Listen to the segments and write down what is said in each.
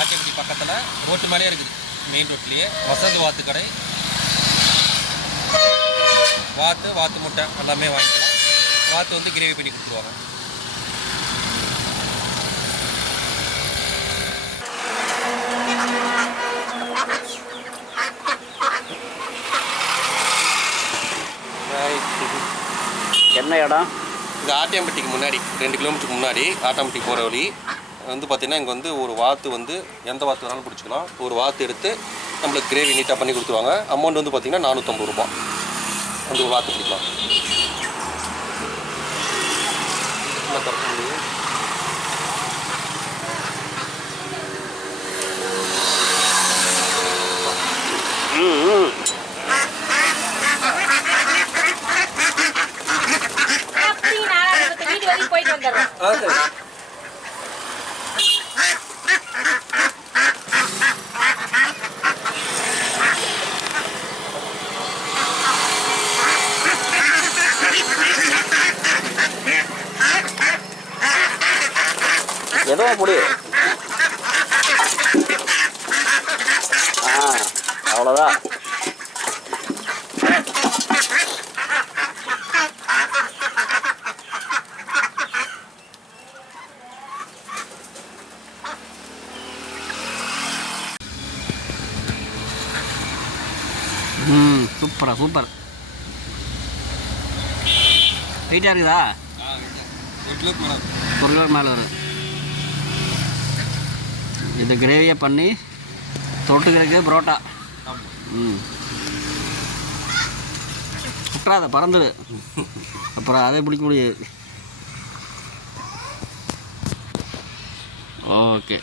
ஆட்டியப்பட்டி பக்கத்தில் ரோட்டு மேலே இருக்குது. மெயின் ரோட்லேயே வசந்த் வாத்து கடை. வாத்து முட்டை எல்லாமே வாங்கிக்கலாம். வாத்து வந்து கிரேவி பண்ணி கொடுத்துருவாங்க. என்ன இடம்? இது ஆட்டியம்பட்டிக்கு முன்னாடி 2 கிலோமீட்டருக்கு முன்னாடி ஆட்டாம்பட்டி போகிற வழி வந்து பார்த்திங்கன்னா இங்கே வந்து ஒரு வாத்து வந்து எந்த வாத்து வேணாலும் பிடிச்சிக்கலாம். ஒரு வாத்து எடுத்து நம்மளுக்கு கிரேவி நீட்டாக பண்ணி கொடுத்துருவாங்க. அமௌண்ட் வந்து பார்த்திங்கன்னா 450 ரூபா. அந்த ஒரு வாத்து பிடிக்கலாம். எதுவும் முடி. அவ்வளோதான். சூப்பர். வெயிட்டாக இருக்குதா? 1 கிலோக்கு மேலே. 1 கிலோக்கு மேலே வரும். இது கிரேவியை பண்ணி தொட்டுக்கிறதுக்கு புரோட்டா. குற்றாத பறந்துடு. அப்புறம் அதை பிடிக்க முடியாது. ஓகே.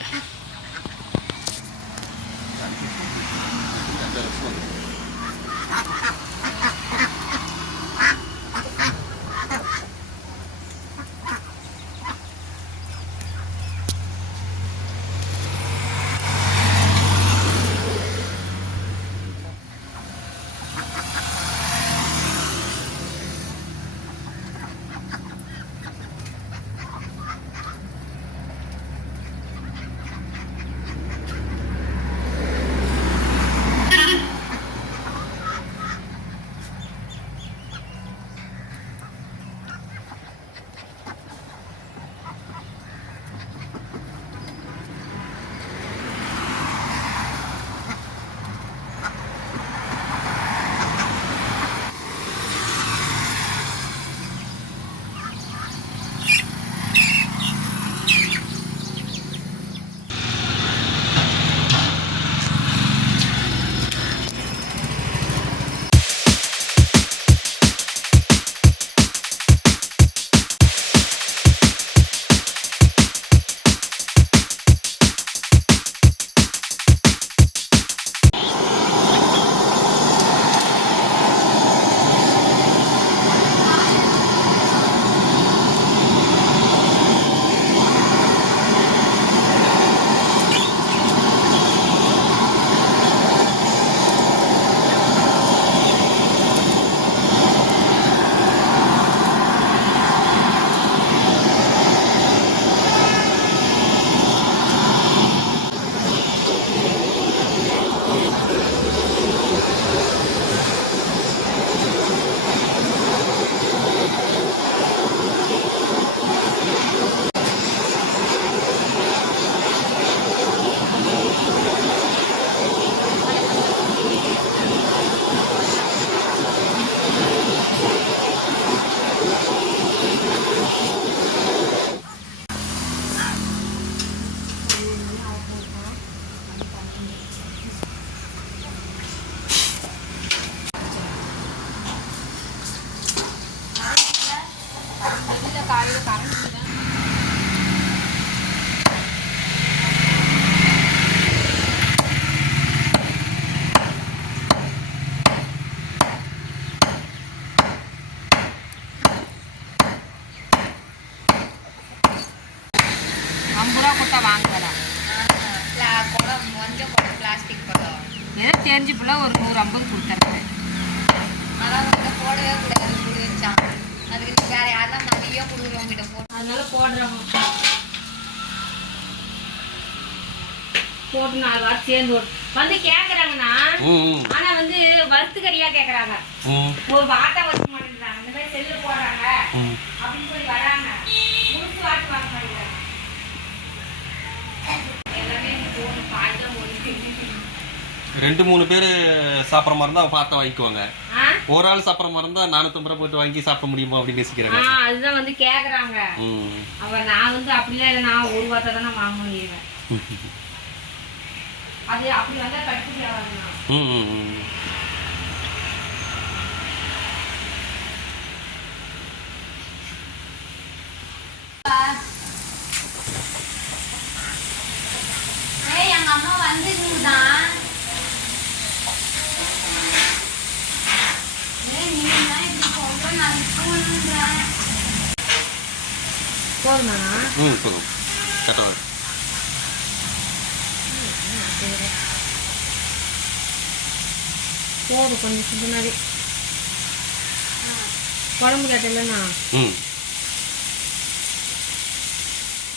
தெரிஞ்சு போல ஒரு 150 கொடுத்துருக்கேன். அதான் போடவே கூடாது கொடு வச்சான். அதுக்கு வேற யாரும் நிறைய கொடுக்குறவங்க கிட்ட போட்டு அதனால போடுறவங்க போட்டு 4 வாரம் சேர்ந்து வந்து கேட்குறாங்கண்ணா. ம் ஆனால் வந்து வறுத்து கறியாக கேட்குறாங்க. ம் ஒரு வாட்டை வறுக்க மாட்டேங்கிறாங்க. இந்த மாதிரி செல்லு போடுறாங்க ம் அப்படின்னு சொல்லி வராங்க. முழுசு வாட்டு வாங்க மாட்டேங்கிறாங்க. எல்லாமே போட்டு பாய்ச்சல் போட்டு 2-3 பேர் சாப்பிட்ற மாதிரி இருந்தால் பார்த்து வாங்கிக்குவாங்க. ஆ ஒரு ஆள் சாப்பிட்ற மாதிரி இருந்தால் 450 ரூபா போட்டு வாங்கி சாப்பிட முடியுமா அப்படின்னு யோசிக்கிறாங்க. அதுதான் வந்து கேட்குறாங்க. ம் அப்புறம் நான் வந்து அப்படிலாம் இல்லை, நான் ஒரு வார்த்தை தானே வாங்க முடியுவேன். அது அப்படி வந்தால் கட்டுப்படி ஆகாதுண்ணா. ம் ம் ம் எங்க அம்மா வந்துருந்தான். போதுமாண்ணா? ம் போதும் கரெக்டாக. போதும் கொஞ்சம் முன்னாடி குழம்பு கேட்டலண்ணா. ம்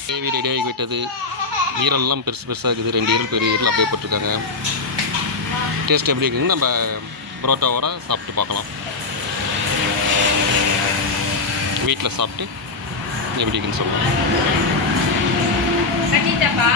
கிரேவி ரெடி ஆகி விட்டது. ஈரல்லாம் பெருசு பெருசாக இருக்குது. 2 ஈரல் பெரிய ஈரல் அப்படியே போட்டிருக்காங்க. டேஸ்ட் எப்படி இருக்குதுன்னு நம்ம புரோட்டாவோட சாப்பிட்டு பார்க்கலாம். வீட்டில் சாப்பிட்டு எப்படி இருக்குன்னு சொல்லுவோம். கட்டிட்டாப்பா.